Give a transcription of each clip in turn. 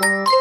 Thank you.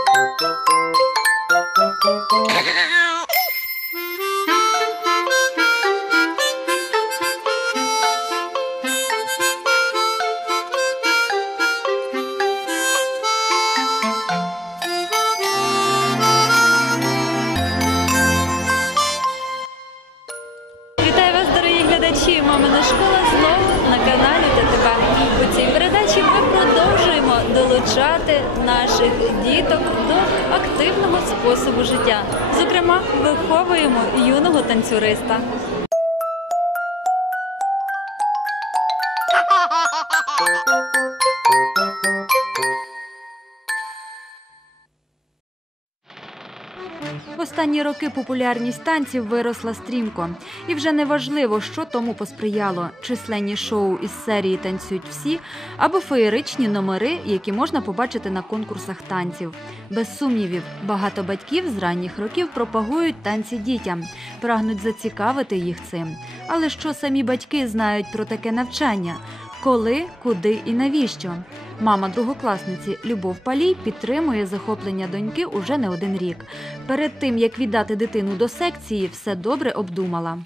Роки популярність танців виросла стрімко, і вже не важливо, що тому посприяло: численні шоу із серії танцюють всі або феєричні номери, які можна побачити на конкурсах танців. Без сумнівів, багато батьків з ранніх років пропагують танці дітям, прагнуть зацікавити їх цим. Але що самі батьки знають про таке навчання? Коли, куди і навіщо? Мама другокласниці Любов Палій підтримує захоплення доньки уже не один рік. Перед тим як віддати дитину до секції, все добре обдумала.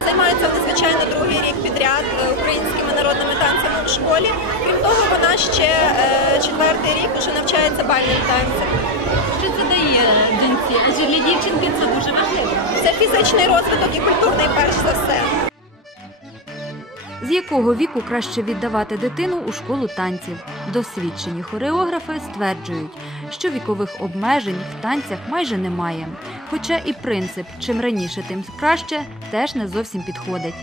Займається вони, звичайно, другий рік підряд українськими народними танцями у школі. Крім того, вона ще е, четвертий рік уже навчається бальним танцям. Що це дає доньці? Адже для дівчинки це дуже важливо. Це фізичний розвиток і культурний перш за все. З якого віку краще віддавати дитину у школу танців? Досвідчені хореографи стверджують, що вікових обмежень в танцях майже немає. Хоча і принцип чим раніше, тим краще теж не зовсім підходить.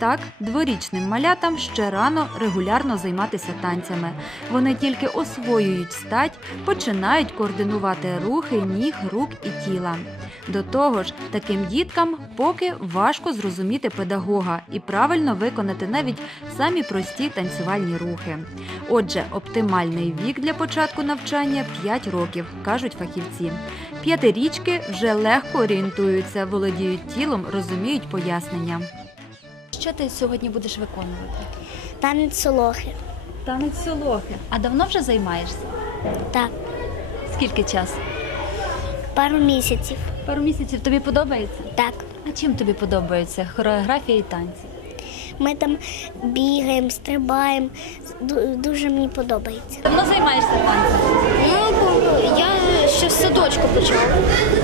Так, дворічним малятам ще рано регулярно займатися танцями. Вони тільки освоюють стать, починають координувати рухи, ніг, рук і тіла. До того ж, таким діткам поки важко зрозуміти педагога і правильно виконати навіть самі прості танцювальні рухи. Отже, оптимальний вік для початку навчання 5 років, кажуть фахівці. П'ятирічки вже легко орієнтуються, володіють тілом, розуміють пояснення. Що ти сьогодні будеш виконувати? Танець солохи. Танець солохи. А давно вже займаєшся? Так, Скільки часу? пару місяців. Пару місяців тобі подобається? Так. А чим тобі подобається хореографія і танці? Ми там бігаємо, стрибаємо. Дуже мені подобається. Давно займаєшся танцем? Ну, я ще з садочку почав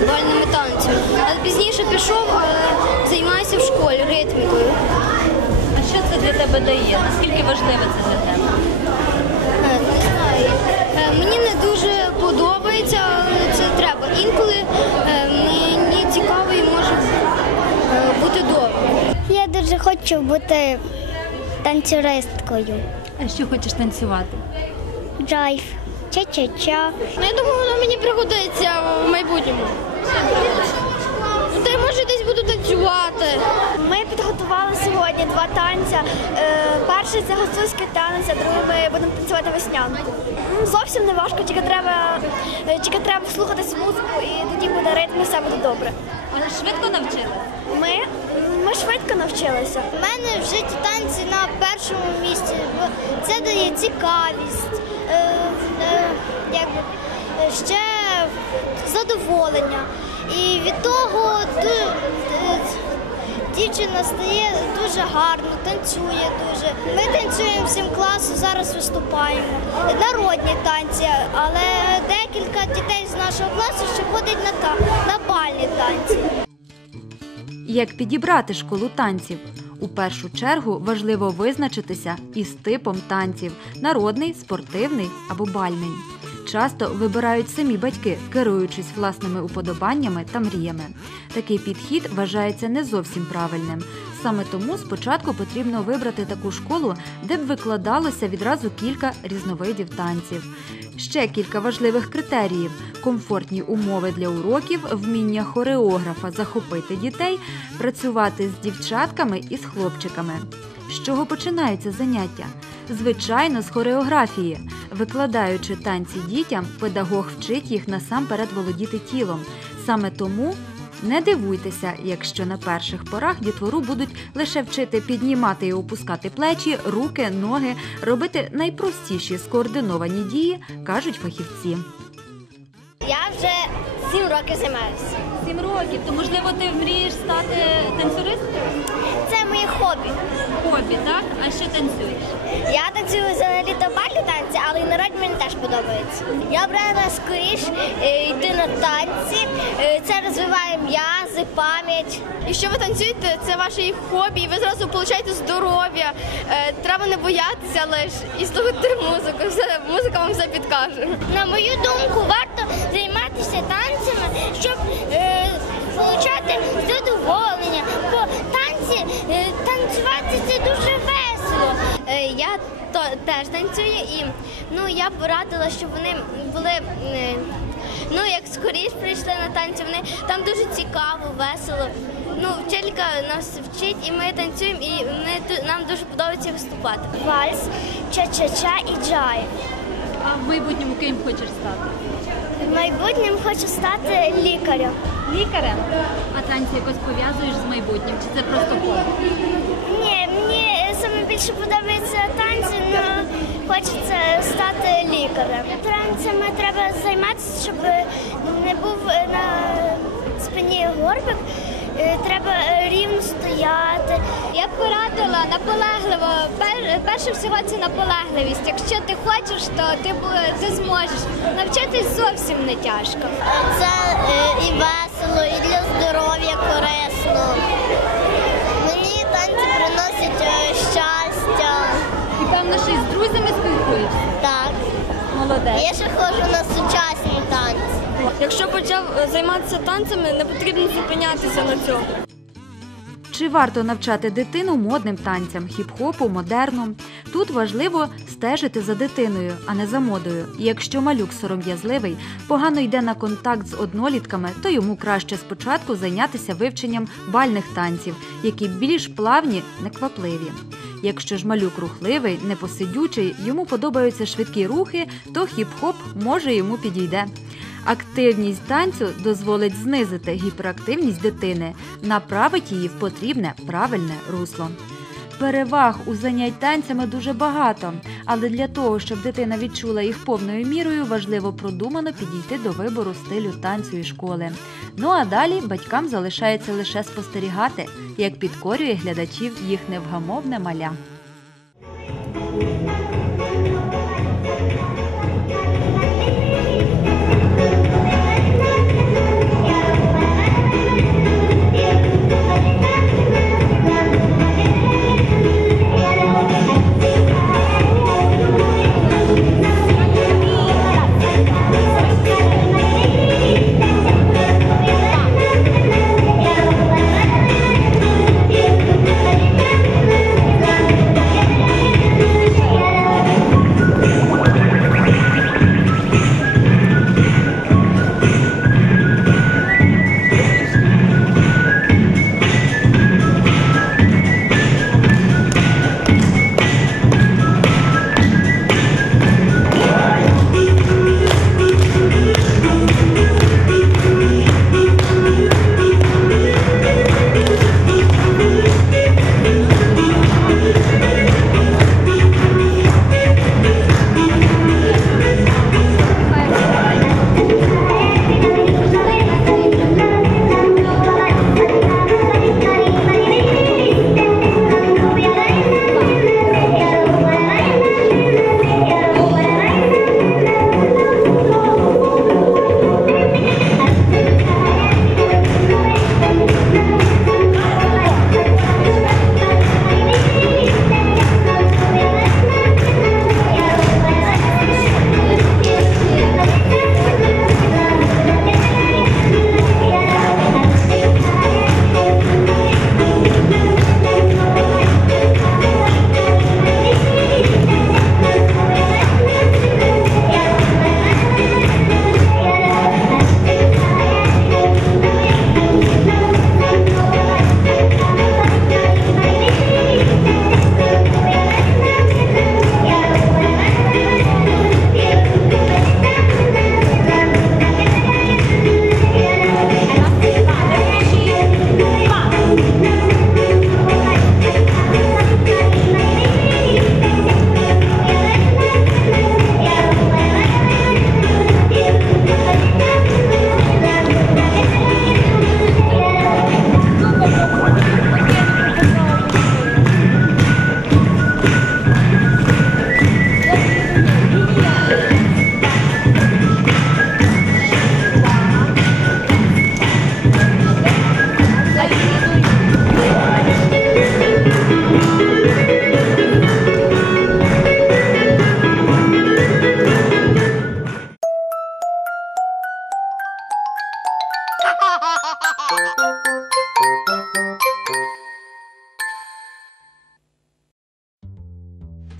бальними танцями. А пізніше пішов, займаюся в школі ритмікою. Для тебе дає? Наскільки важливо це для тебе? Е, Не знаю. Мені не дуже подобається, але це треба. Інколи е, мені цікаво і може е, бути добре. Я дуже хочу бути танцюристкою. А що хочеш танцювати? Джайв, ча-ча-ча. Ну, я думаю, воно мені пригодиться в майбутньому. Танцювати. Ми підготували сьогодні два танця. Е, Перший це гуцульський танець, а другий ми будемо танцювати веснянку. Зовсім не важко, тільки треба, е, тільки треба слухатись музику і тоді буде ритм і все буде добре. Але швидко навчилася? Ми, ми швидко навчилися. У мене в житті танці на першому місці. бо Це дає цікавість, е, е, якби, ще задоволення. І від того дівчина стає дуже гарно, танцює дуже. Ми танцюємо всім класу, зараз виступаємо. Народні танці, але декілька дітей з нашого класу ще ходять на, на бальні танці. Як підібрати школу танців? У першу чергу важливо визначитися із типом танців народний, спортивний або бальний. Часто вибирають самі батьки, керуючись власними уподобаннями та мріями. Такий підхід вважається не зовсім правильним. Саме тому спочатку потрібно вибрати таку школу, де б викладалося відразу кілька різновидів танців. Ще кілька важливих критеріїв: комфортні умови для уроків, вміння хореографа захопити дітей, працювати з дівчатками і з хлопчиками. З чого починаються заняття? Звичайно, з хореографії. Викладаючи танці дітям, педагог вчить їх насамперед володіти тілом. Саме тому не дивуйтеся, якщо на перших порах дітвору будуть лише вчити піднімати і опускати плечі, руки, ноги, робити найпростіші скоординовані дії, кажуть фахівці. Я вже сім років займаюся. Сім років. То можливо ти мрієш стати танцюристом? Це моє хобі. Хобі, так? А що танцюєш? Я танцюю взагалі то бальні танці, але і народні мені теж подобаються. Я брала скоріш е, йти на танці. Е, Це розвиває м'язи, пам'ять. Якщо ви танцюєте, це ваше хобі, і ви зразу отримуєте здоров'я. Е, Треба не боятися лише і слухати музику. Все, музика вам все підкаже. На мою думку, варто займатися танцями, щоб е, отримати задоволення. Бо танці, е, танцювати це дуже весело. Е, Я теж танцюю і ну я б радила, щоб вони були. Ну, як скоріш прийшли на танці, вони там дуже цікаво, весело. Ну, вчителька нас вчить, і ми танцюємо, і нам дуже подобається виступати. Вальс, ча-ча-ча і джай. А в майбутньому ким хочеш стати? В майбутньому хочу стати лікарем. Лікарем. А танці якось пов'язуєш з майбутнім? Чи це просто хобі? Ні, мені саме більше подобаються танці, але хочеться стати лікарем. Танцями треба займатися, щоб не був на спині горбик. Е, Треба е, рівно стояти. Я порадила наполегливо. Пер- Перше всього це наполегливість. Якщо ти хочеш, то ти ти зможеш. Навчитись зовсім не тяжко. Це е, і весело, і для здоров'я корисно. Мені танці приносять е, щастя. І певно, й з друзями спілкуєшся. Так. Молодець. Я ще ходжу на сучасні танці. Якщо почав е, займатися танцями, не потрібно зупинятися на цьому. Чи варто навчати дитину модним танцям, хіп-хопу, модерну? Тут важливо стежити за дитиною, а не за модою. Якщо малюк сором'язливий, погано йде на контакт з однолітками, то йому краще спочатку зайнятися вивченням бальних танців, які більш плавні, неквапливі. Якщо ж малюк рухливий, непосидючий, йому подобаються швидкі рухи, то хіп-хоп може йому підійде. Активність танцю дозволить знизити гіперактивність дитини, направить її в потрібне правильне русло. Переваг у занять танцями дуже багато, але для того, щоб дитина відчула їх повною мірою, важливо продумано підійти до вибору стилю танцю і школи. Ну а далі батькам залишається лише спостерігати, як підкорює глядачів їх невгамовне маля.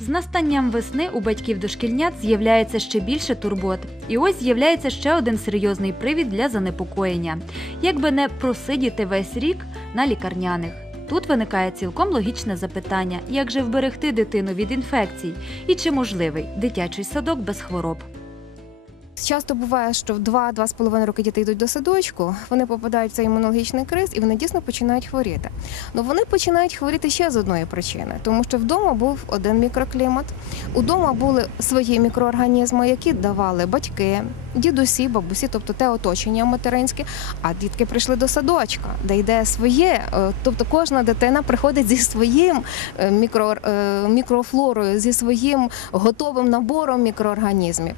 З настанням весни у батьків дошкільнят з'являється ще більше турбот. І ось з'являється ще один серйозний привід для занепокоєння. Якби не просидіти весь рік на лікарняних. Тут виникає цілком логічне запитання, як же вберегти дитину від інфекцій і чи можливий дитячий садок без хвороб. Часто буває, що в 2-2,5 роки діти йдуть до садочку, вони попадають в цей імунологічний криз і вони дійсно починають хворіти. Ну вони починають хворіти ще з одної причини, тому що вдома був один мікроклімат, удома були свої мікроорганізми, які давали батьки, дідусі, бабусі, тобто те оточення материнське. А дітки прийшли до садочка, де йде своє. е, Тобто кожна дитина приходить зі своїм е, мікро, е, мікрофлорою, зі своїм готовим набором мікроорганізмів.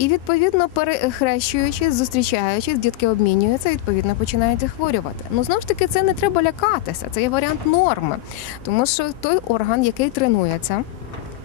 І відповідно перехрещуючись, зустрічаючись, дітки обмінюються, відповідно починають захворювати. Ну знову ж таки, це не треба лякатися. Це є варіант норми, тому що той орган, який тренується.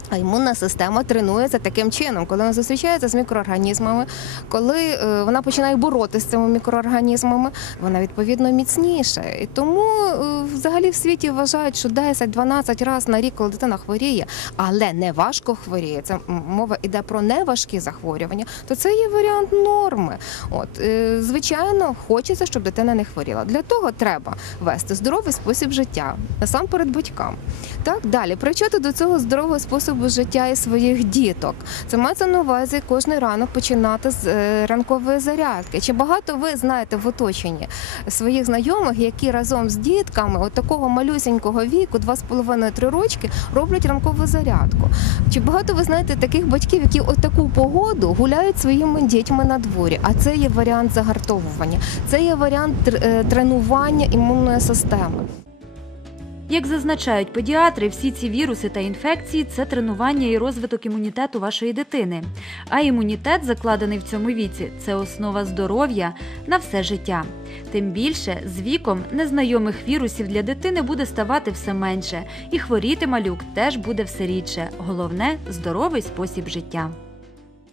А імунна система тренується таким чином, коли вона зустрічається з мікроорганізмами, коли е, вона починає боротися з цими мікроорганізмами, вона відповідно міцніша. І тому е, взагалі в світі вважають, що 10-12 разів на рік, коли дитина хворіє, але не важко хворіє. Це мова йде про неважкі захворювання, то це є варіант норми. От е, звичайно, хочеться, щоб дитина не хворіла. Для того треба вести здоровий спосіб життя насамперед батькам. Так далі привчати до цього здорового способу життя і своїх діток. Це мається на увазі кожний ранок починати з е, ранкової зарядки. Чи багато ви знаєте в оточенні своїх знайомих, які разом з дітками от такого малюсінького віку, 2,5-3 рочки, роблять ранкову зарядку? Чи багато ви знаєте таких батьків, які от таку погоду гуляють своїми дітьми на дворі? А це є варіант загартовування, це є варіант е, тренування імунної системи. Як зазначають педіатри, всі ці віруси та інфекції це тренування і розвиток імунітету вашої дитини. А імунітет, закладений в цьому віці, це основа здоров'я на все життя. Тим більше з віком незнайомих вірусів для дитини буде ставати все менше, і хворіти малюк теж буде все рідше. Головне здоровий спосіб життя.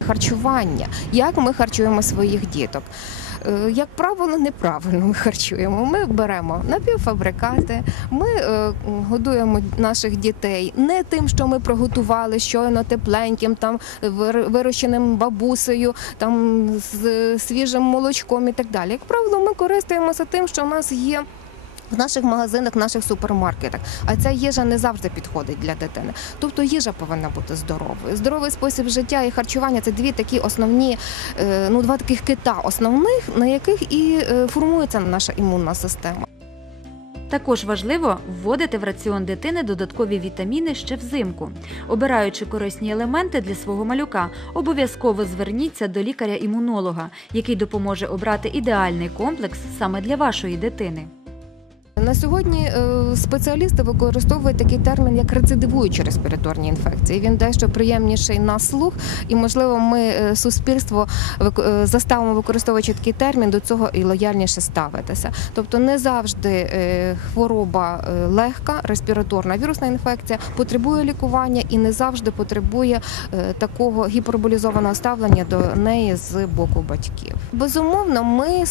харчування, як ми харчуємо своїх діток. Е, Як правило, неправильно ми харчуємо. Ми беремо напівфабрикати, ми е, годуємо наших дітей не тим, що ми приготували щойно тепленьким, там вир- вирощеним бабусею, там з свіжим молочком і так далі. Як правило, ми користуємося тим, що в нас є. В наших магазинах, в наших супермаркетах, а ця їжа не завжди підходить для дитини. Тобто їжа повинна бути здоровою. Здоровий спосіб життя і харчування це дві такі основні, е, ну два таких кита основних, на яких і е, формується наша імунна система. Також важливо вводити в раціон дитини додаткові вітаміни ще взимку. Обираючи корисні елементи для свого малюка, обов'язково зверніться до лікаря-імунолога, який допоможе обрати ідеальний комплекс саме для вашої дитини. На сьогодні е, спеціалісти використовують такий термін як рецидивуючі респіраторні інфекції. Він дещо приємніший на слух, і можливо, ми е, суспільство е, заставимо використовуючи такий термін до цього і лояльніше ставитися. Тобто, не завжди хвороба легка, респіраторна вірусна інфекція потребує лікування і не завжди потребує такого гіперболізованого ставлення до неї з боку батьків. Безумовно, ми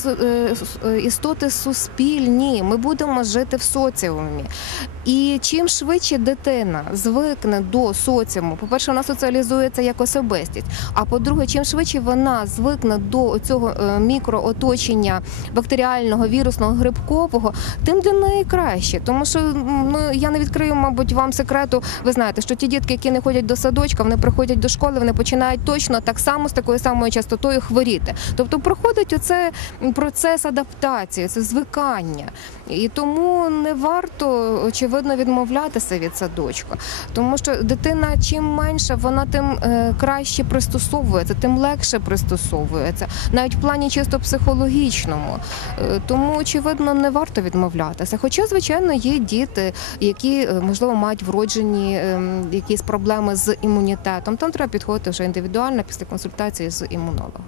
істоти суспільні. Ми будемо жити в соціумі. І чим швидше дитина звикне до соціуму, по-перше, вона соціалізується як особистість. А по-друге, чим швидше вона звикне до цього е, мікрооточення бактеріального, вірусного, грибкового, тим для неї краще. Тому що ну я не відкрию, мабуть, вам секрету. Ви знаєте, що ті дітки, які не ходять до садочка, вони приходять до школи, вони починають точно так само з такою самою частотою хворіти. Тобто проходить оце процес адаптації, це звикання. І тому не варто очевидно відмовлятися від садочка, тому що дитина чим менше, вона тим е, краще пристосовується, тим легше пристосовується, навіть в плані чисто психологічному. Е, Тому очевидно не варто відмовлятися. Хоча, звичайно, є діти, які е, можливо мають вроджені ем, якісь проблеми з імунітетом. Там треба підходити вже індивідуально після консультації з імунологом.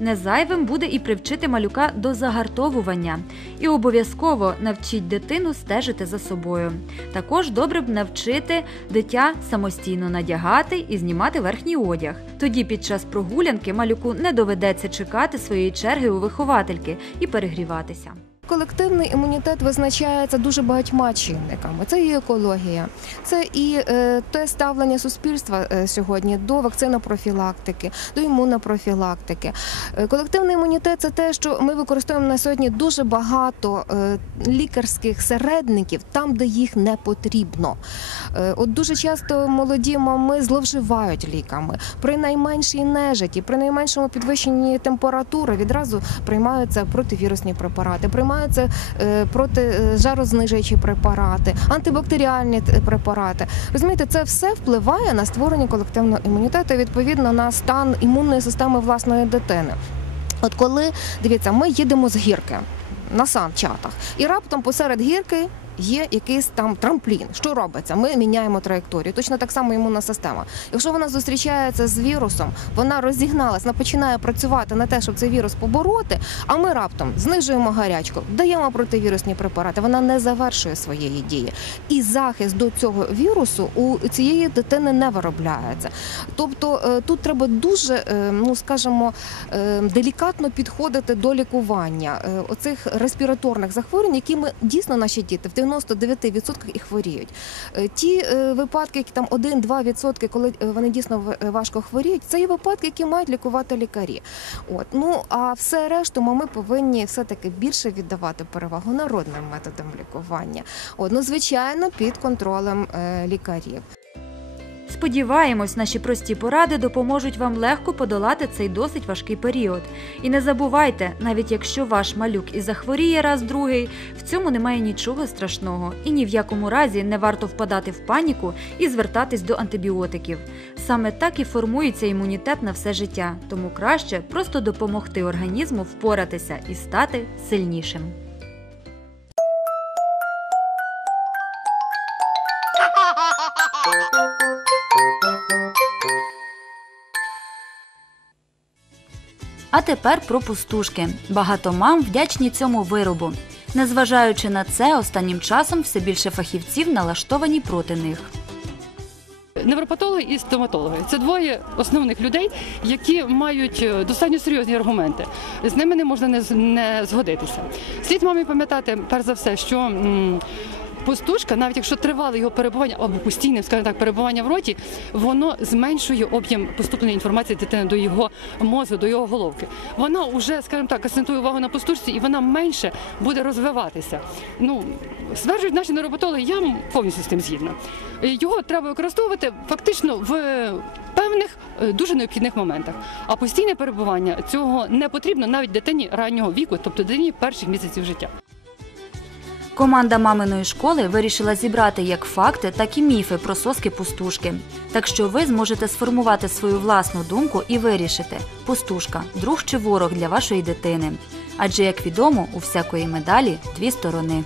Незайвим буде і привчити малюка до загартовування. І обов'язково навчіть дитину стежити за собою. Також добре б навчити дитя самостійно надягати і знімати верхній одяг. Тоді під час прогулянки малюку не доведеться чекати своєї черги у виховательки і перегріватися. Колективний імунітет визначається дуже багатьма чинниками. Це і екологія, це і е, те ставлення суспільства е, сьогодні до вакцинопрофілактики, до імунопрофілактики. Е, колективний імунітет це те, що ми використовуємо на сьогодні дуже багато лікарських середників там, де їх не потрібно. От дуже часто молоді мами зловживають ліками. При найменшій нежиті, при найменшому підвищенні температури відразу приймаються противірусні препарати, приймаються е, протижарознижуючі препарати, антибактеріальні препарати. Розумієте, це все впливає на створення колективного імунітету, відповідно на стан імунної системи власної дитини. От коли дивіться, ми їдемо з гірки на санчатах, і раптом посеред гірки. Є якийсь там трамплін. Що робиться? Ми міняємо траєкторію. Точно так само імунна система. Якщо вона зустрічається з вірусом, вона розігналась, вона починає працювати на те, щоб цей вірус побороти. А ми раптом знижуємо гарячку, даємо противірусні препарати. Вона не завершує своєї дії. І захист до цього вірусу у цієї дитини не виробляється. Тобто е, тут треба дуже, е, ну скажімо, е, делікатно підходити до лікування оцих респіраторних захворювань, якими дійсно наші діти в 99% і хворіють. Е, Ті е, випадки, які там 1-2%, коли е, вони дійсно важко хворіють, це є випадки, які мають лікувати лікарі. От ну а все решту ми повинні все таки більше віддавати перевагу народним методам лікування. От, ну звичайно, під контролем лікарів. Сподіваємось, наші прості поради допоможуть вам легко подолати цей досить важкий період. І не забувайте, навіть якщо ваш малюк і захворіє раз другий, в цьому немає нічого страшного, і ні в якому разі не варто впадати в паніку і звертатись до антибіотиків. Саме так і формується імунітет на все життя, тому краще просто допомогти організму впоратися і стати сильнішим. А тепер про пустушки. Багато мам вдячні цьому виробу. Незважаючи на це, останнім часом все більше фахівців налаштовані проти них. Невропатологи і стоматологи це двоє основних людей, які мають е, достатньо серйозні аргументи. З ними не можна не згодитися. Слід мамі пам'ятати, перш за все, що. Пустушка, навіть якщо тривале його перебування або постійне, скажімо так, перебування в роті, воно зменшує об'єм поступлення інформації дитини до його мозку, до його головки. Вона вже, скажімо так, акцентує увагу на пустушці, і вона менше буде розвиватися. Ну стверджують наші невропатологи, я повністю з тим згідна. Його треба використовувати фактично в певних е, дуже необхідних моментах. А постійне перебування цього не потрібно навіть дитині раннього віку, тобто дитині перших місяців життя. Команда маминої школи вирішила зібрати як факти, так і міфи про соски пустушки. Так що ви зможете сформувати свою власну думку і вирішити, пустушка друг чи ворог для вашої дитини. Адже, як відомо, у всякої медалі дві сторони.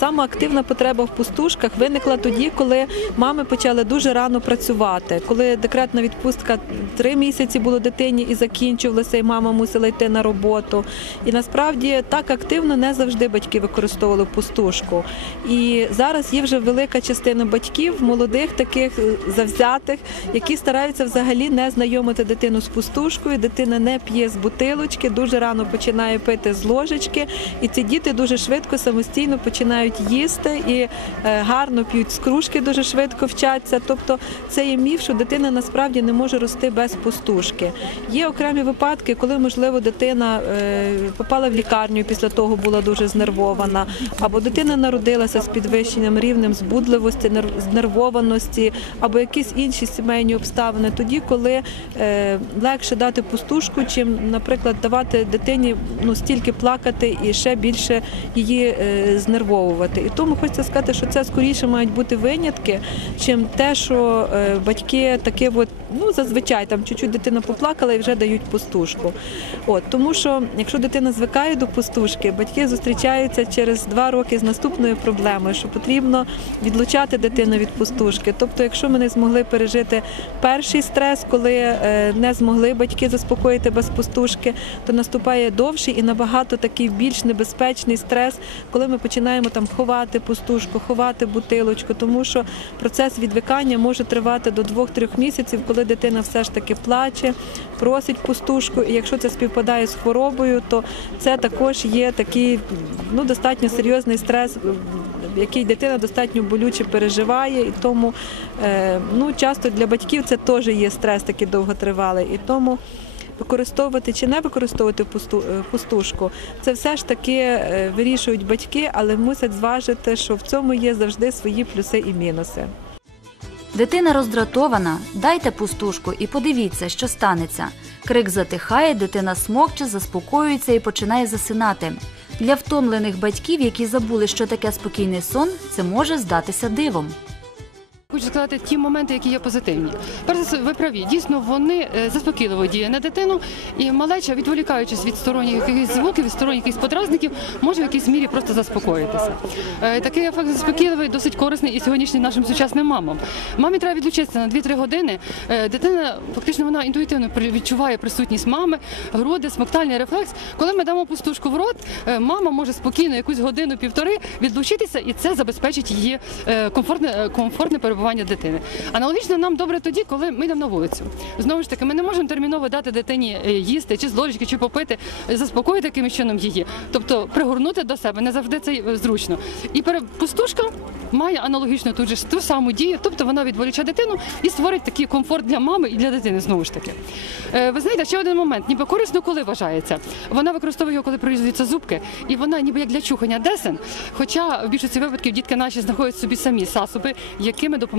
Саме активна потреба в пустушках виникла тоді, коли мами почали дуже рано працювати. Коли декретна відпустка три місяці було дитині і закінчувалася, і мама мусила йти на роботу. І насправді так активно не завжди батьки використовували пустушку. І зараз є вже велика частина батьків, молодих, таких е, завзятих, які стараються взагалі не знайомити дитину з пустушкою. Дитина не п'є з бутилочки, дуже рано починає пити з ложечки, і ці діти дуже швидко самостійно починають їсти і е, гарно п'ють з кружки, дуже швидко вчаться. Тобто це є міф, що дитина насправді не може рости без пустушки. Є окремі випадки, коли можливо дитина е, попала в лікарню, і після того була дуже знервована, або дитина народилася з підвищеним рівнем збудливості, нер- знервованості, або якісь інші сімейні обставини. Тоді, коли е, легше дати пустушку, чим, наприклад, давати дитині ну стільки плакати і ще більше її е, знервовувати. І тому хочеться сказати, що це скоріше мають бути винятки, чим те, що е, батьки таке, от, ну зазвичай там чуть-чуть дитина поплакала і вже дають пустушку. От тому, що якщо дитина звикає до пустушки, батьки зустрічаються через два роки з наступною проблемою, що потрібно відлучати дитину від пустушки. Тобто, якщо ми не змогли пережити перший стрес, коли е, не змогли батьки заспокоїти без пустушки, то наступає довший і набагато такий більш небезпечний стрес, коли ми починаємо там там ховати пустушку, ховати бутилочку, тому що процес відвикання може тривати до 2-3 місяців, коли дитина все ж таки плаче, просить пустушку. І якщо це співпадає з хворобою, то це також є такий ну, достатньо серйозний стрес, який дитина достатньо болюче переживає, і тому е, ну, часто для батьків це теж є стрес такий довготривалий. І тому використовувати чи не використовувати е, пустушку, це все ж таки е, вирішують батьки, але мусять зважити, що в цьому є завжди свої плюси і мінуси. Дитина роздратована, дайте пустушку і подивіться, що станеться. Крик затихає, дитина смокче, заспокоюється і починає засинати. Для втомлених батьків, які забули, що таке спокійний сон, це може здатися дивом. Хочу сказати ті моменти, які є позитивні. Перш за все, ви праві, дійсно вони е, заспокійливо діє на дитину, і малеча, відволікаючись від сторонніх якихось звуків, від сторонніх якихось подразників, може в якійсь мірі просто заспокоїтися. Е, Такий ефект заспокійливий досить корисний і сьогоднішнім нашим сучасним мамам. Мамі треба відлучитися на 2-3 години. Е, Дитина фактично вона інтуїтивно відчуває присутність мами, груди, смоктальний рефлекс. Коли ми дамо пустушку в рот, мама може спокійно якусь годину-півтори відлучитися, і це забезпечить її комфортне, комфортне перебування дитини. Аналогічно нам добре тоді, коли ми йдемо на вулицю. Знову ж таки, ми не можемо терміново дати дитині е, їсти чи з ложечки, чи попити, е, заспокоїти якимось чином її. Тобто пригорнути до себе не завжди це е, зручно. І пустушка має аналогічно тут же ту саму дію, тобто вона відволіче дитину і створить такий комфорт для мами і для дитини. Знову ж таки. Ви знаєте, ще один момент, ніби корисно, коли вважається. Вона використовує його, коли прорізуються зубки, і вона ніби як для чухання десен. Хоча в більшості випадків дітки наші знаходять собі самі засоби, якими допомагають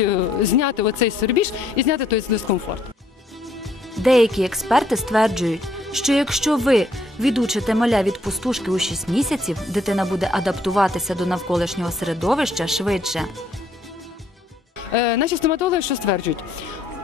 е, зняти оцей сорбіж і зняти той дискомфорт. Деякі експерти стверджують, що якщо ви відучите маля від пустушки у 6 місяців, дитина буде адаптуватися до навколишнього середовища швидше. Е, Наші стоматологи що стверджують?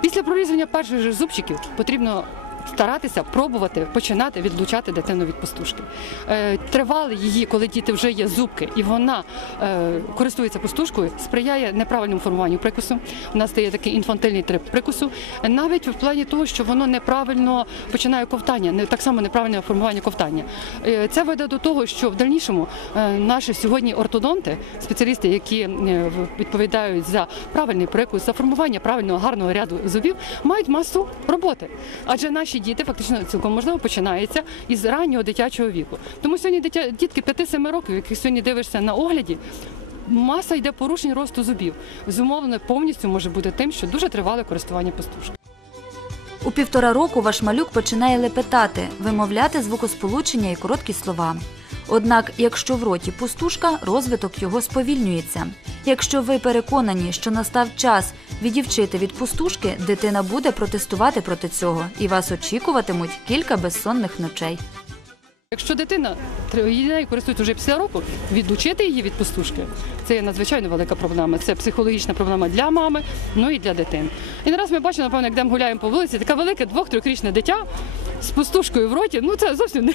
Після прорізання перших же зубчиків потрібно старатися пробувати починати відлучати дитину від пустушки. Е, Тривали її, коли діти вже є зубки, і вона е, користується пустушкою, сприяє неправильному формуванню прикусу. У нас стає такий інфантильний тип прикусу, навіть в плані того, що воно неправильно починає ковтання, не так само неправильне формування ковтання. Е, Це веде до того, що в дальнішому наші сьогодні ортодонти, спеціалісти, які відповідають за правильний прикус, за формування правильного гарного ряду зубів, мають масу роботи. Адже наші діти фактично цілком можливо починаються із раннього дитячого віку. Тому сьогодні дитя дітки 5-7 років, яких сьогодні дивишся на огляді. Маса йде порушень росту зубів. Зумовлено повністю може бути тим, що дуже тривале користування пастушки. У півтора року ваш малюк починає лепетати, вимовляти звукосполучення і короткі слова. Однак, якщо в роті пустушка, розвиток його сповільнюється. Якщо ви переконані, що настав час відівчити від пустушки, дитина буде протестувати проти цього і вас очікуватимуть кілька безсонних ночей. Якщо дитина нею користується вже після року, відлучити її від пустушки це є надзвичайно велика проблема. Це психологічна проблема для мами, ну і для дитини. І не раз ми бачимо, напевно, як йдемо гуляємо по вулиці, таке велике двох-трьохрічне дитя з пустушкою в роті. Ну це зовсім не,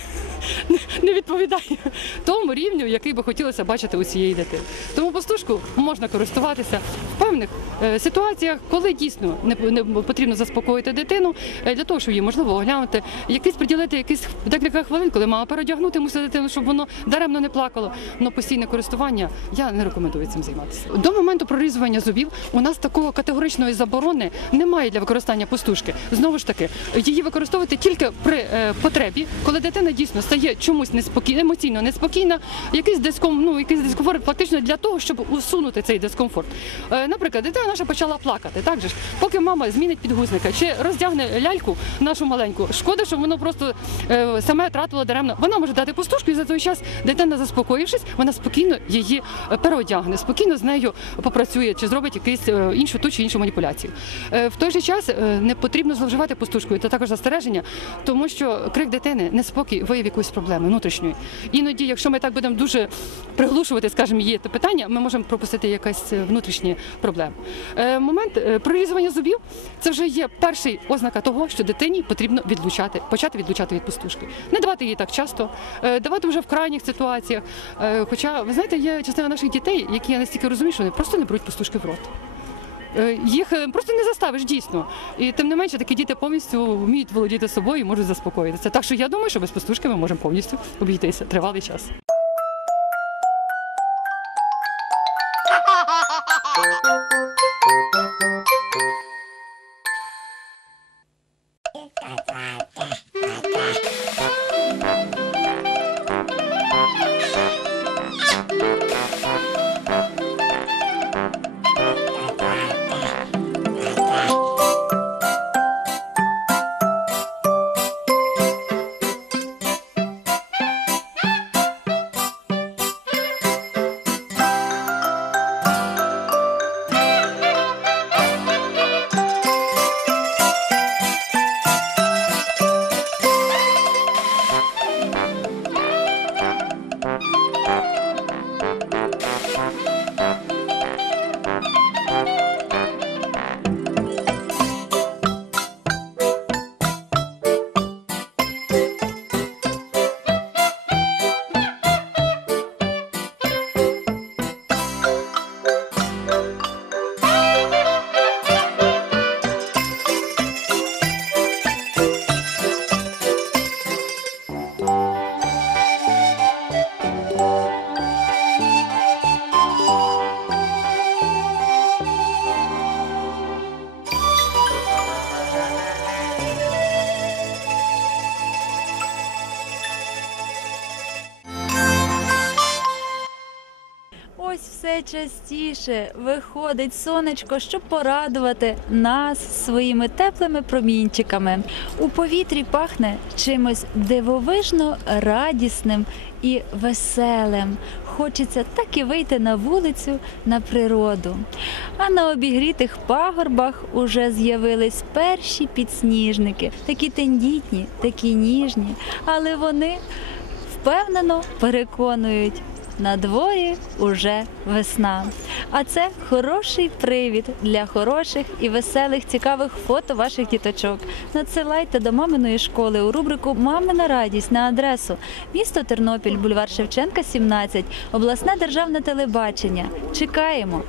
не, відповідає тому рівню, який би хотілося бачити у цієї дитини. Тому пустушку можна користуватися в певних е, ситуаціях, коли дійсно не, не потрібно заспокоїти дитину е, для того, щоб її можливо оглянути, якийсь приділити якісь декілька хвилин, коли мама переодягнути мусить дитину, щоб воно даремно не плакало. Но постійне користування я не рекомендую цим займатися. До моменту прорізування зубів у нас такого категоричної заборони немає для використання пустушки. Знову ж таки, її використовувати тільки при е, потребі, коли дитина дійсно стає чомусь неспокійна, емоційно неспокійна, якийсь диском, ну якийсь дискомфорт, фактично для того, щоб усунути цей дискомфорт. Е, наприклад, дитина наша почала плакати, так же ж, поки мама змінить підгузника чи роздягне ляльку нашу маленьку. Шкода, що воно просто е, саме тратило даремно. Вона може дати пустушку, і за той час дитина, заспокоївшись, вона спокійно її е, переодягне, спокійно з нею попрацює чи зробить якусь е, іншу ту чи іншу маніпуляцію. Е, в той же час не потрібно зловживати пустушкою. Це також застереження, тому що крик дитини неспокій вияв якоїсь проблеми внутрішньої. Іноді, якщо ми так будемо дуже приглушувати, скажімо, її питання, ми можемо пропустити якась внутрішні проблеми. Е, момент прорізування зубів це вже є перший ознака того, що дитині потрібно відлучати, почати відлучати від пустушки. Не давати її так часто, е, давати вже в крайніх ситуаціях. Е, хоча, ви знаєте, є частина наших дітей, які я настільки розумію, що вони просто не беруть пастушки в рот. Е, їх просто не заставиш дійсно. І тим не менше такі діти повністю вміють володіти собою і можуть заспокоїтися. Так що я думаю, що без пастушки ми можемо повністю обійтися тривалий час. Частіше виходить сонечко, щоб порадувати нас своїми теплими промінчиками. У повітрі пахне чимось дивовижно радісним і веселим. Хочеться так і вийти на вулицю на природу. А на обігрітих пагорбах уже з'явились перші підсніжники, такі тендітні, такі ніжні, але вони впевнено переконують. На дворі уже весна. А це хороший привід для хороших і веселих, цікавих фото ваших діточок. Надсилайте до маминої школи у рубрику Мамина радість на адресу місто Тернопіль, бульвар Шевченка, 17, обласне державне телебачення. Чекаємо.